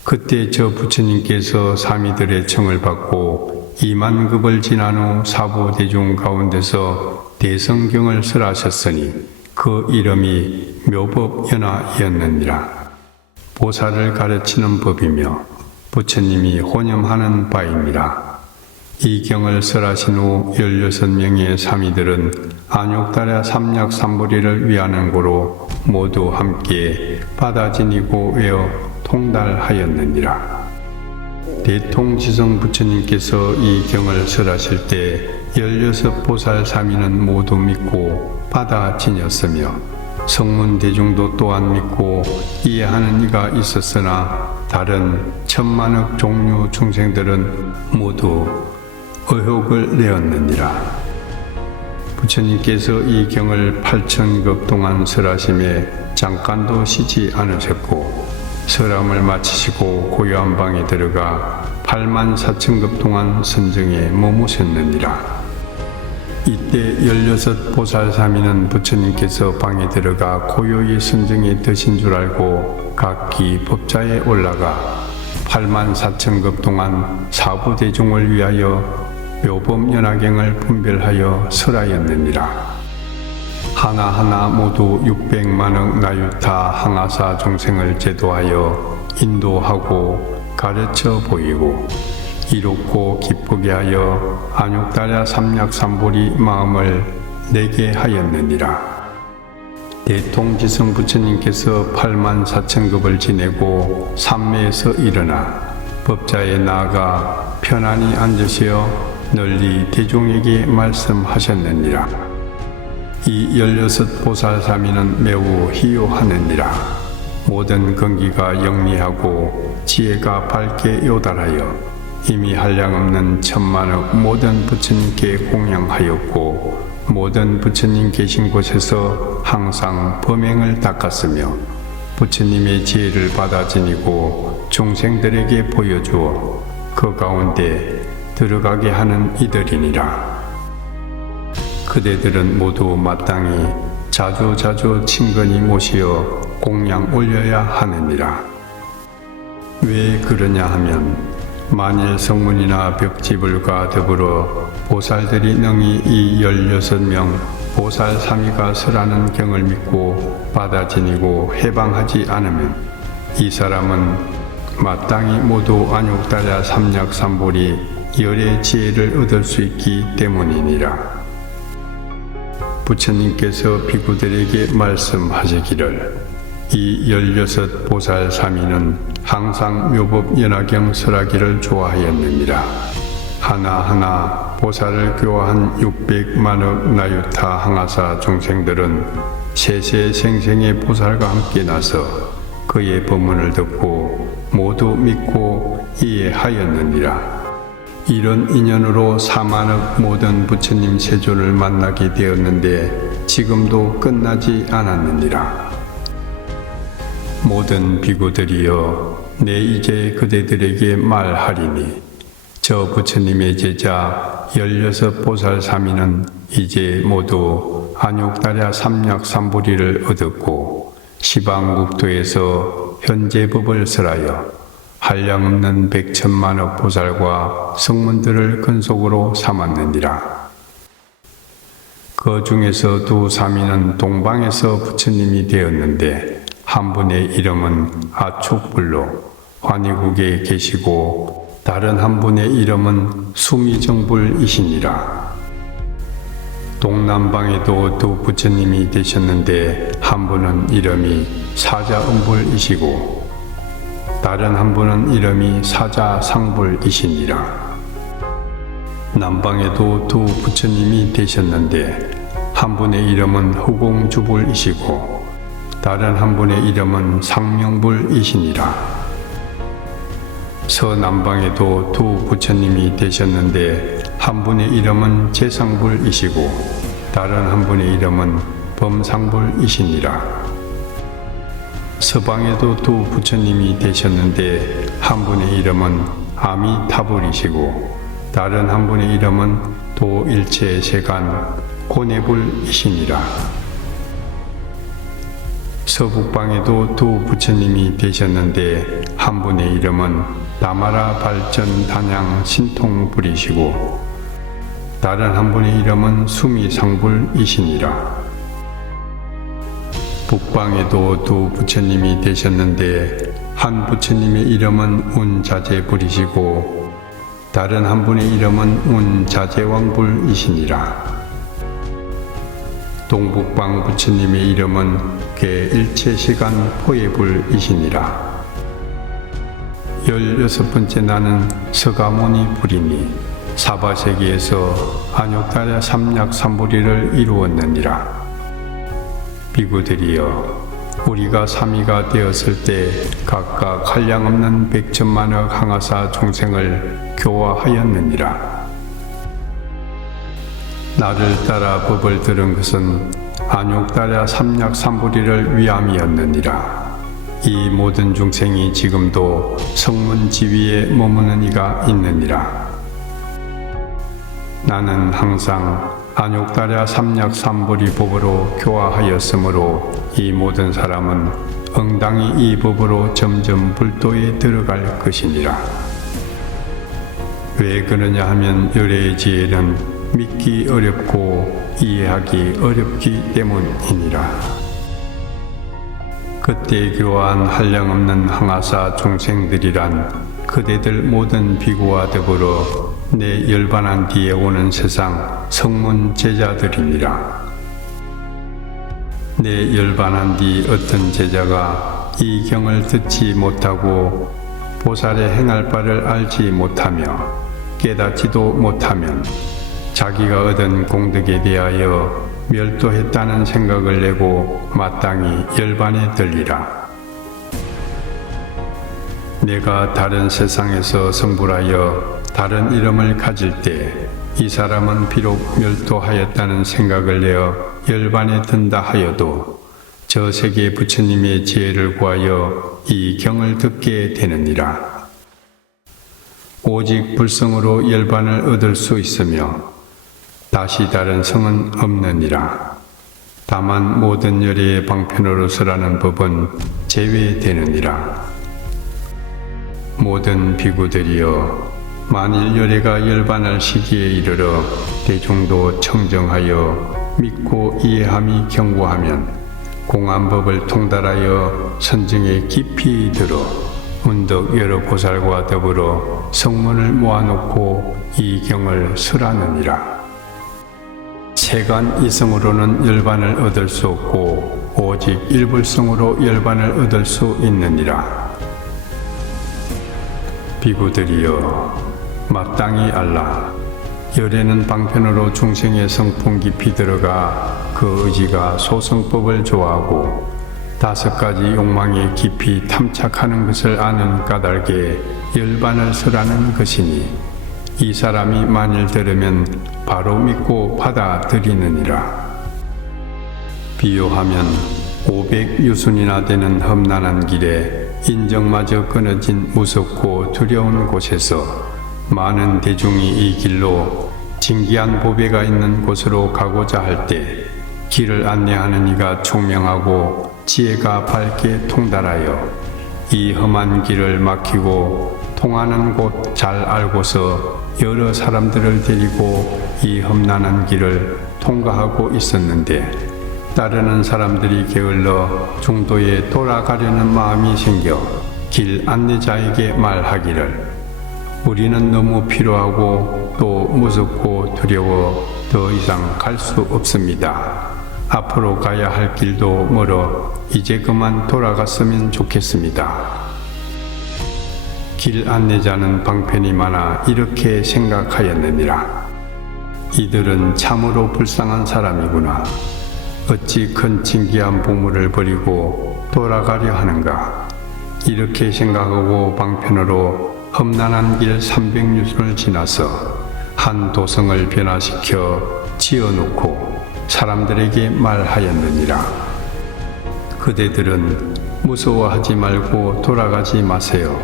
그때 저 부처님께서 사미들의 청을 받고 2만급을 지난 후 사부대중 가운데서 대성경을 설하셨으니 그 이름이 묘법연화이었느니라. 보살을 가르치는 법이며 부처님이 혼염하는 바입니다. 이 경을 설하신 후 16명의 사미들은 안욕달야 삼약삼보리를 위하는 고로 모두 함께 바다 지니고 외어 통달하였느니라. 대통지성 부처님께서 이 경을 설하실 때 16보살 사미는 모두 믿고 받아 지녔으며 성문 대중도 또한 믿고 이해하는 이가 있었으나 다른 천만억 종류 중생들은 모두 의혹을 내었느니라. 부처님께서 이 경을 8천급 동안 설하심에 잠깐도 쉬지 않으셨고 설함을 마치시고 고요한 방에 들어가 84,000급 동안 선정에 머무셨느니라. 이때 16보살사미는 부처님께서 방에 들어가 고요히 선정에 드신 줄 알고 각기 법자에 올라가 84,000급 동안 사부대중을 위하여 묘법연화경을 분별하여 설하였느니라. 하나하나 모두 600만억 나유타 항아사 중생을 제도하여 인도하고 가르쳐 보이고 이롭고 기쁘게 하여 안욕달야 삼약삼보리 마음을 내게 하였느니라. 대통지성 부처님께서 84,000급을 지내고 삼매에서 일어나 법자에 나아가 편안히 앉으시어 널리 대중에게 말씀하셨느니라. 이 16보살사미는 매우 희요하느니라. 모든 근기가 영리하고 지혜가 밝게 요달하여 이미 한량없는 천만억 모든 부처님께 공양하였고 모든 부처님 계신 곳에서 항상 범행을 닦았으며 부처님의 지혜를 받아 지니고 중생들에게 보여주어 그 가운데 들어가게 하는 이들이니라. 그대들은 모두 마땅히 자주자주 친근히 모시어 공양 올려야 하느니라. 왜 그러냐 하면 만일 성문이나 벽지불과 더불어 보살들이 능히 이 16명 보살 삼위가 설하는 경을 믿고 받아 지니고 해방하지 않으면 이 사람은 마땅히 모두 안욕달야 삼약삼볼이 열의 지혜를 얻을 수 있기 때문이니라. 부처님께서 비구들에게 말씀하시기를 이 16 보살 삼위는 항상 묘법 연화경 설하기를 좋아하였느니라. 하나하나 보살을 교화한 600만억 나유타 항아사 중생들은 세세생생의 보살과 함께 나서 그의 법문을 듣고 모두 믿고 이해하였느니라. 이런 인연으로 4만억 모든 부처님 세존을 만나게 되었는데 지금도 끝나지 않았느니라. 모든 비구들이여, 내 이제 그대들에게 말하리니 저 부처님의 제자 16 보살 삼위는 이제 모두 안욕달야 삼약삼보리를 얻었고 시방국토에서 현재 법을 설하여 한량없는 100천만억 보살과 성문들을 근속으로 삼았느니라. 그 중에서 두 삼위는 동방에서 부처님이 되었는데 한 분의 이름은 아촉불로 환희국에 계시고 다른 한 분의 이름은 수미정불이시니라. 동남방에도 두 부처님이 되셨는데 한 분은 이름이 사자음불이시고 다른 한 분은 이름이 사자상불이시니라. 남방에도 두 부처님이 되셨는데 한 분의 이름은 후공주불이시고 다른 한 분의 이름은 상명불이시니라. 서남방에도 두 부처님이 되셨는데 한 분의 이름은 재상불이시고 다른 한 분의 이름은 범상불이시니라. 서방에도 두 부처님이 되셨는데 한 분의 이름은 아미타불이시고 다른 한 분의 이름은 도일체세간 고네불이시니라. 서북방에도 두 부처님이 되셨는데 한 분의 이름은 다마라 발전 단양 신통불이시고 다른 한 분의 이름은 수미상불이시니라. 북방에도 두 부처님이 되셨는데 한 부처님의 이름은 운자제불이시고 다른 한 분의 이름은 운자제왕불이시니라. 동북방 부처님의 이름은 괴일체시간 포예불이시니라. 16번째 나는 서가모니 불이니 사바세계에서 안욕달야 삼약삼보리를 이루었느니라. 비구들이여, 우리가 삼위가 되었을 때 각각 한량없는 100천만억 항아사 중생을 교화하였느니라. 나를 따라 법을 들은 것은 안욕달야 삼약삼보리를 위함이었느니라. 이 모든 중생이 지금도 성문지위에 머무는 이가 있느니라. 나는 항상 안욕달야 삼약삼보리 법으로 교화하였으므로 이 모든 사람은 응당히 이 법으로 점점 불도에 들어갈 것이니라. 왜 그러냐 하면 열의 지혜는 믿기 어렵고 이해하기 어렵기 때문이니라. 그때 교화한 한량없는 항아사 중생들이란 그대들 모든 비구와 더불어 내 열반한 뒤에 오는 세상 성문 제자들이니라. 내 열반한 뒤 어떤 제자가 이 경을 듣지 못하고 보살의 행할 바를 알지 못하며 깨닫지도 못하면 자기가 얻은 공덕에 대하여 멸도했다는 생각을 내고 마땅히 열반에 들리라. 내가 다른 세상에서 성불하여 다른 이름을 가질 때 이 사람은 비록 멸도하였다는 생각을 내어 열반에 든다 하여도 저 세계 부처님의 지혜를 구하여 이 경을 듣게 되느니라. 오직 불성으로 열반을 얻을 수 있으며 다시 다른 성은 없느니라. 다만 모든 열의 방편으로 설하는 법은 제외되느니라. 모든 비구들이여, 만일 열애가 열반할 시기에 이르러 대중도 청정하여 믿고 이해함이 견고하면 공안법을 통달하여 선정에 깊이 들어 문득 여러 보살과 더불어 성문을 모아놓고 이 경을 설하느니라. 세간 이성으로는 열반을 얻을 수 없고 오직 일불성으로 열반을 얻을 수 있느니라. 비구들이여, 마땅히 알라. 열애는 방편으로 중생의 성품 깊이 들어가 그 의지가 소성법을 좋아하고 5가지 욕망에 깊이 탐착하는 것을 아는 까닭에 열반을 설하는 것이니, 이 사람이 만일 들으면 바로 믿고 받아들이느니라. 비유하면 500유순이나 되는 험난한 길에 인정마저 끊어진 무섭고 두려운 곳에서 많은 대중이 이 길로 진기한 보배가 있는 곳으로 가고자 할 때 길을 안내하는 이가 총명하고 지혜가 밝게 통달하여 이 험한 길을 막히고 통하는 곳 잘 알고서 여러 사람들을 데리고 이 험난한 길을 통과하고 있었는데, 따르는 사람들이 게을러 중도에 돌아가려는 마음이 생겨 길 안내자에게 말하기를, 우리는 너무 피로하고 또 무섭고 두려워 더 이상 갈 수 없습니다. 앞으로 가야 할 길도 멀어 이제 그만 돌아갔으면 좋겠습니다. 길 안내자는 방편이 많아 이렇게 생각하였느니라. 이들은 참으로 불쌍한 사람이구나. 어찌 큰 진귀한 보물을 버리고 돌아가려 하는가. 이렇게 생각하고 방편으로 험난한 길 300유순을 지나서 한 도성을 변화시켜 지어놓고 사람들에게 말하였느니라. 그대들은 무서워하지 말고 돌아가지 마세요.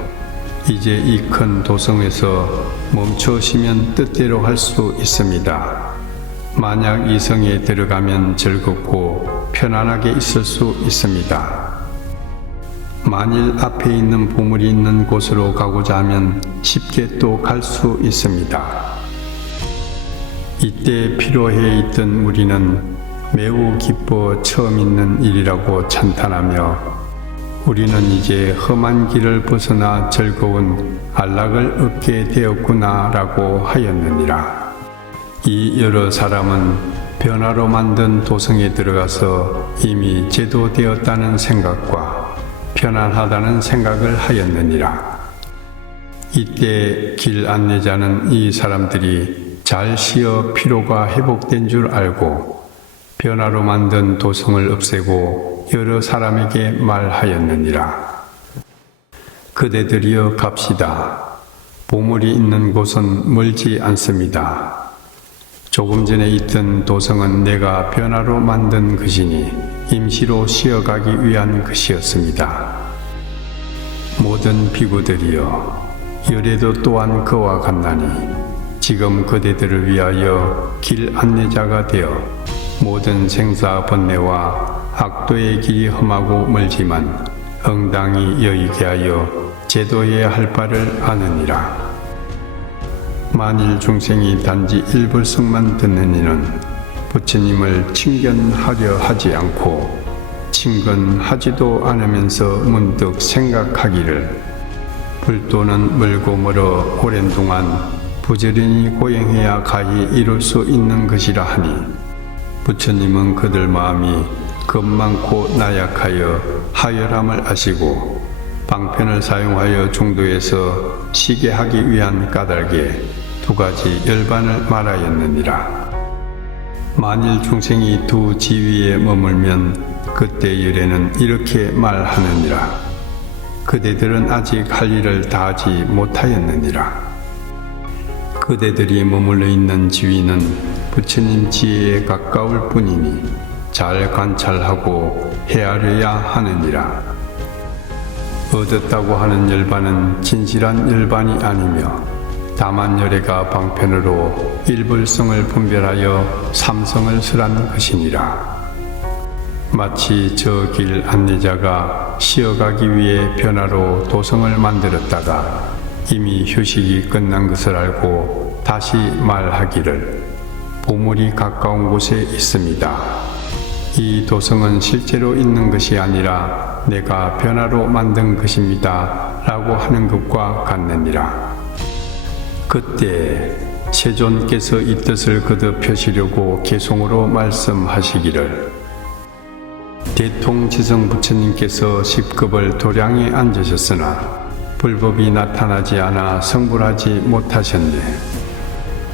이제 이 큰 도성에서 멈추시면 뜻대로 할 수 있습니다. 만약 이 성에 들어가면 즐겁고 편안하게 있을 수 있습니다. 만일 앞에 있는 보물이 있는 곳으로 가고자 하면 쉽게 또 갈 수 있습니다. 이때 필요해 있던 우리는 매우 기뻐 처음 있는 일이라고 찬탄하며, 우리는 이제 험한 길을 벗어나 즐거운 안락을 얻게 되었구나 라고 하였느니라. 이 여러 사람은 변화로 만든 도성에 들어가서 이미 제도되었다는 생각과 편안하다는 생각을 하였느니라. 이때 길 안내자는 이 사람들이 잘 쉬어 피로가 회복된 줄 알고 변화로 만든 도성을 없애고 여러 사람에게 말하였느니라. 그대들이여 갑시다. 보물이 있는 곳은 멀지 않습니다. 조금 전에 있던 도성은 내가 변화로 만든 것이니 임시로 쉬어가기 위한 것이었습니다. 모든 비구들이여, 열애도 또한 그와 같나니 지금 그대들을 위하여 길 안내자가 되어 모든 생사 번뇌와 악도의 길이 험하고 멀지만 응당히 여의게 하여 제도해야 할 바를 아느니라. 만일 중생이 단지 일불성만 듣는 이는 부처님을 친견하려 하지 않고 친근하지도 않으면서 문득 생각하기를, 불도는 멀고 멀어 오랜 동안 부지런히 고행해야 가히 이룰 수 있는 것이라 하니, 부처님은 그들 마음이 겁 많고 나약하여 하열함을 아시고 방편을 사용하여 중도에서 쉬게 하기 위한 까닭에 2가지 열반을 말하였느니라. 만일 중생이 2 지위에 머물면 그때 열애는 이렇게 말하느니라. 그대들은 아직 할 일을 다하지 못하였느니라. 그대들이 머물러 있는 지위는 부처님 지혜에 가까울 뿐이니 잘 관찰하고 헤아려야 하느니라. 얻었다고 하는 열반은 진실한 열반이 아니며 다만 열애가 방편으로 일불성을 분별하여 삼성을 설한 것이니라. 마치 저 길 안내자가 쉬어가기 위해 변화로 도성을 만들었다가 이미 휴식이 끝난 것을 알고 다시 말하기를 보물이 가까운 곳에 있습니다. 이 도성은 실제로 있는 것이 아니라 내가 변화로 만든 것입니다. 라고 하는 것과 같느니라. 그때 세존께서 이 뜻을 거듭하시려고 개송으로 말씀하시기를 대통지성 부처님께서 십급을 도량에 앉으셨으나 불법이 나타나지 않아 성불하지 못하셨네.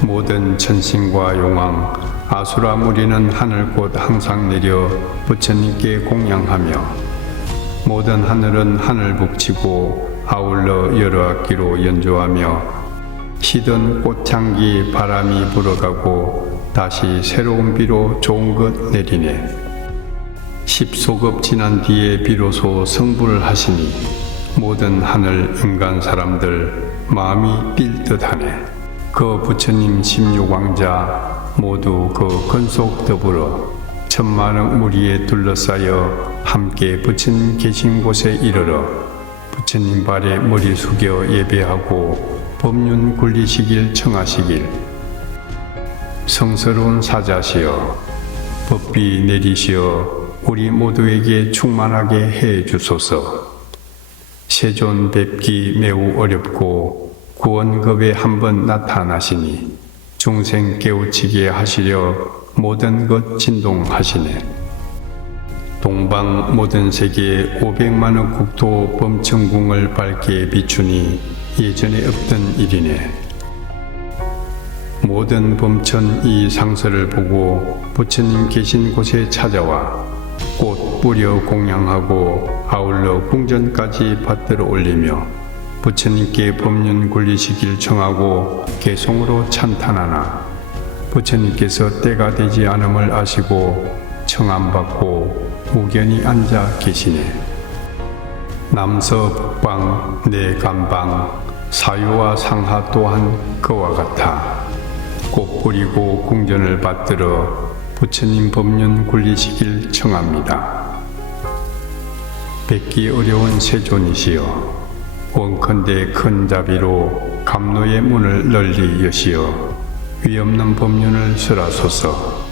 모든 천신과 용왕, 아수라 무리는 하늘꽃 항상 내려 부처님께 공양하며 모든 하늘은 하늘 북치고 아울러 여러 악기로 연주하며 시든 꽃향기 바람이 불어가고 다시 새로운 비로 좋은 것 내리네. 10소급 지난 뒤에 비로소 성불을 하시니 모든 하늘 인간 사람들 마음이 삘 듯하네. 그 부처님 16왕자 모두 그 근속 더불어 천만억 무리에 둘러싸여 함께 부처님 계신 곳에 이르러 부처님 발에 머리 숙여 예배하고 법륜 굴리시길 청하시길. 성스러운 사자시여 법비 내리시어 우리 모두에게 충만하게 해 주소서. 세존 뵙기 매우 어렵고 구원급에 한번 나타나시니 중생 깨우치게 하시려 모든 것 진동하시네. 동방 모든 세계 500만억 국토 범천궁을 밝게 비추니 예전에 없던 일이네. 모든 범천 이 상서를 보고 부처님 계신 곳에 찾아와 꽃 뿌려 공양하고 아울러 궁전까지 받들어 올리며 부처님께 법륜 굴리시길 청하고 개송으로 찬탄하나 부처님께서 때가 되지 않음을 아시고 청함받고 무견히 앉아 계시네. 남서 북방 내간방 사유와 상하 또한 그와 같아 꽃 뿌리고 궁전을 받들어 부처님 법륜 굴리시길 청합니다. 뵙기 어려운 세존이시여 원컨대 큰 자비로 감로의 문을 널리 여시어 위없는 법륜을 설하소서.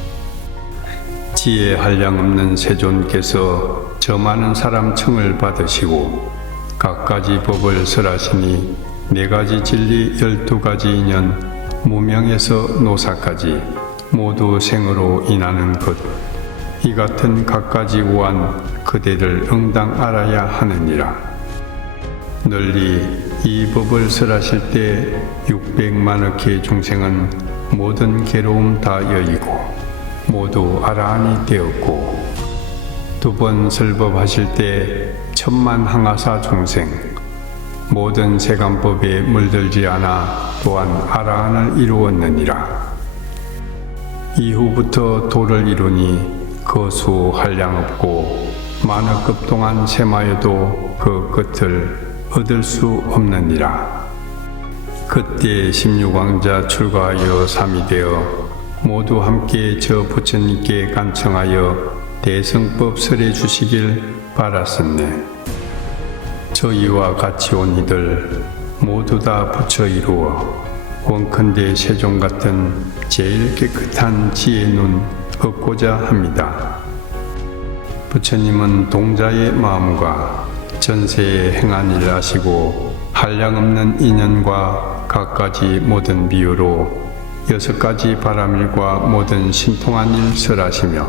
지혜 한량 없는 세존께서 저 많은 사람 청을 받으시고 각가지 법을 설하시니 4가지 진리 12가지 인연 무명에서 노사까지 모두 생으로 인하는 것. 이 같은 각가지 우한 그대를 응당 알아야 하느니라. 널리 이 법을 설하실 때 600만억의 중생은 모든 괴로움 다 여의고 모두 아라한이 되었고 2번 설법하실 때 천만 항아사 중생 모든 세간법에 물들지 않아 또한 아라한을 이루었느니라. 이후부터 도를 이루니 거수 한량없고 만억급 동안 세마여도 그 끝을 얻을 수 없느니라. 그때 16왕자 출가하여 삼이 되어 모두 함께 저 부처님께 간청하여 대성법 설해 주시길 바랐었네. 저희와 같이 온 이들 모두 다 부처 이루어 원컨대 세존 같은 제일 깨끗한 지혜 눈 얻고자 합니다. 부처님은 동자의 마음과 전세에 행한 일 아시고 한량없는 인연과 각가지 모든 비유로 6가지 바람일과 모든 신통한 일 설하시며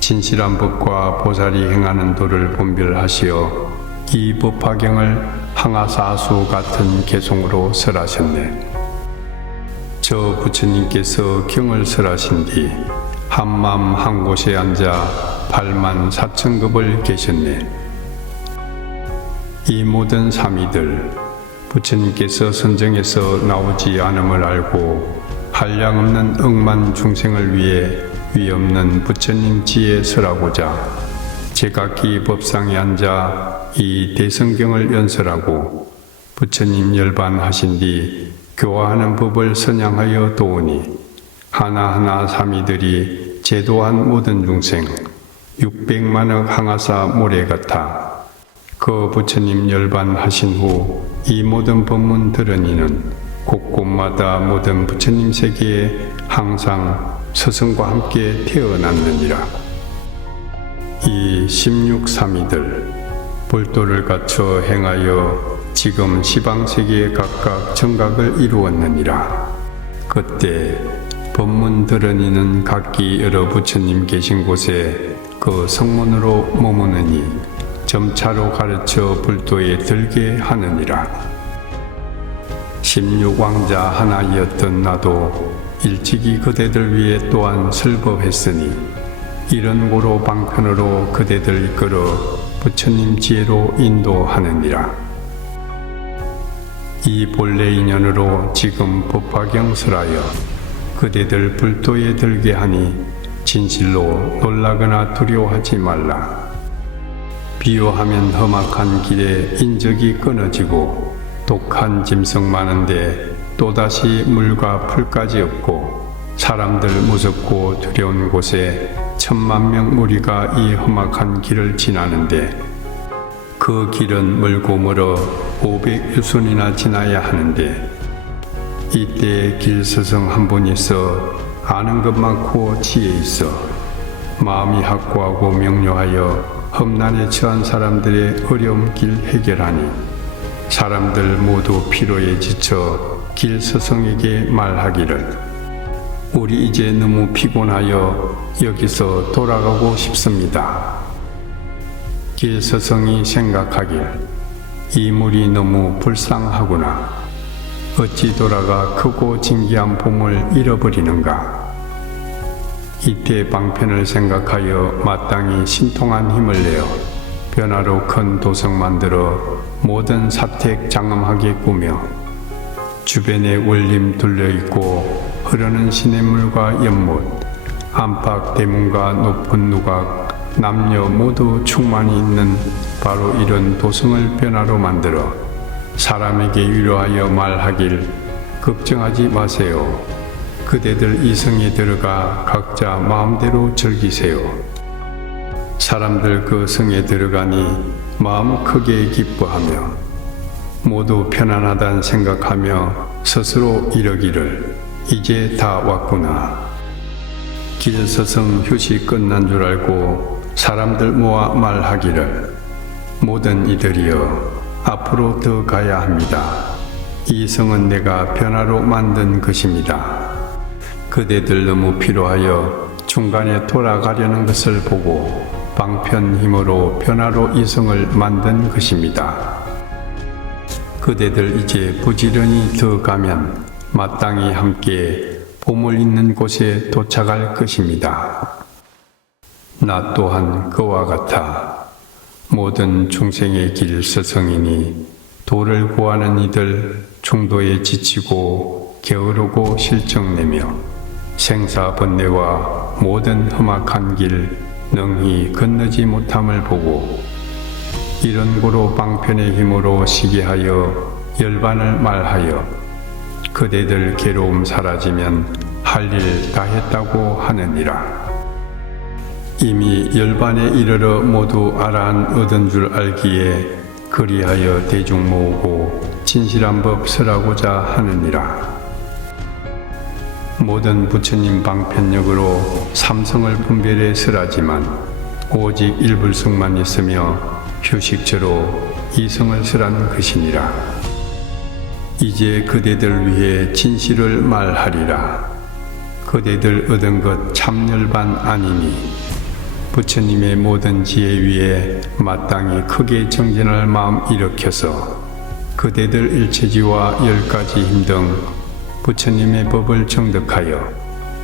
진실한 법과 보살이 행하는 도를 분별하시어 이 법화경을 항아사수 같은 개송으로 설하셨네. 저 부처님께서 경을 설하신 뒤 한맘 한 곳에 앉아 8만 4천급을 계셨네. 이 모든 사미들 부처님께서 선정해서 나오지 않음을 알고 한량없는 억만 중생을 위해 위없는 부처님 지에 설하고자 제각기 법상에 앉아 이 대성경을 연설하고 부처님 열반하신 뒤 교화하는 법을 선양하여 도우니 하나하나 사미들이 제도한 모든 중생 600만억 항아사 모래 같아. 그 부처님 열반하신 후 이 모든 법문 들은 이는 곳곳마다 모든 부처님 세계에 항상 스승과 함께 태어났느니라. 이 16사미들 불도를 갖춰 행하여 지금 시방세계에 각각 정각을 이루었느니라. 그때 법문 들은 이는 각기 여러 부처님 계신 곳에 그 성문으로 머무느니 점차로 가르쳐 불도에 들게 하느니라. 16왕자 하나이었던 나도 일찍이 그대들 위해 또한 설법했으니 이런 고로 방편으로 그대들 이끌어 부처님 지혜로 인도하느니라. 이 본래 인연으로 지금 법화경설하여 그대들 불도에 들게 하니 진실로 놀라거나 두려워하지 말라. 비유하면 험악한 길에 인적이 끊어지고 독한 짐승 많은데 또다시 물과 풀까지 없고 사람들 무섭고 두려운 곳에 10,000명 무리가 이 험악한 길을 지나는데 그 길은 멀고 멀어 500유순이나 지나야 하는데 이때 길스승 한 분 있어 아는 것 많고 지혜 있어 마음이 확고하고 명료하여 험난에 처한 사람들의 어려움 길 해결하니 사람들 모두 피로에 지쳐 길 스승에게 말하기를 우리 이제 너무 피곤하여 여기서 돌아가고 싶습니다. 길 스승이 생각하길 이 물이 너무 불쌍하구나. 어찌 돌아가 크고 진귀한 봄을 잃어버리는가. 이때 방편을 생각하여 마땅히 신통한 힘을 내어 변화로 큰 도성 만들어 모든 사택 장엄하게 꾸며 주변에 월림 둘러있고 흐르는 시냇물과 연못, 안팎 대문과 높은 누각, 남녀 모두 충만히 있는 바로 이런 도성을 변화로 만들어 사람에게 위로하여 말하길 걱정하지 마세요. 그대들 이 성에 들어가 각자 마음대로 즐기세요. 사람들 그 성에 들어가니 마음 크게 기뻐하며 모두 편안하단 생각하며 스스로 이러기를 이제 다 왔구나. 길서성 휴식 끝난 줄 알고 사람들 모아 말하기를 모든 이들이여 앞으로 더 가야 합니다. 이 성은 내가 변화로 만든 것입니다. 그대들 너무 피로하여 중간에 돌아가려는 것을 보고 방편 힘으로 변화로 이 성을 만든 것입니다. 그대들 이제 부지런히 더 가면 마땅히 함께 보물 있는 곳에 도착할 것입니다. 나 또한 그와 같아 모든 중생의 길 스승이니 도를 구하는 이들 중도에 지치고 게으르고 실정내며 생사번뇌와 모든 험악한 길 능히 건너지 못함을 보고 이런 고로 방편의 힘으로 시기하여 열반을 말하여 그대들 괴로움 사라지면 할 일 다 했다고 하느니라. 이미 열반에 이르러 모두 아라한 얻은 줄 알기에 그리하여 대중 모으고 진실한 법 설하고자 하느니라. 모든 부처님 방편력으로 삼성을 분별해 설하지만 오직 일불성만 있으며 휴식처로 이성을 설한 것이니라. 이제 그대들 위해 진실을 말하리라. 그대들 얻은 것 참열반 아니니 부처님의 모든 지혜 위에 마땅히 크게 정진할 마음 일으켜서 그대들 일체지와 10가지 힘 등 부처님의 법을 정득하여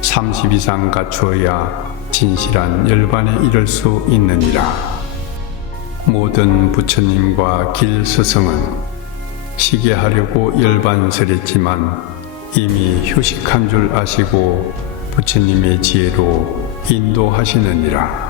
30 이상 갖추어야 진실한 열반에 이를 수 있느니라. 모든 부처님과 길 스승은 시기하려고 열반설했지만 이미 휴식한 줄 아시고 부처님의 지혜로 인도하시느니라.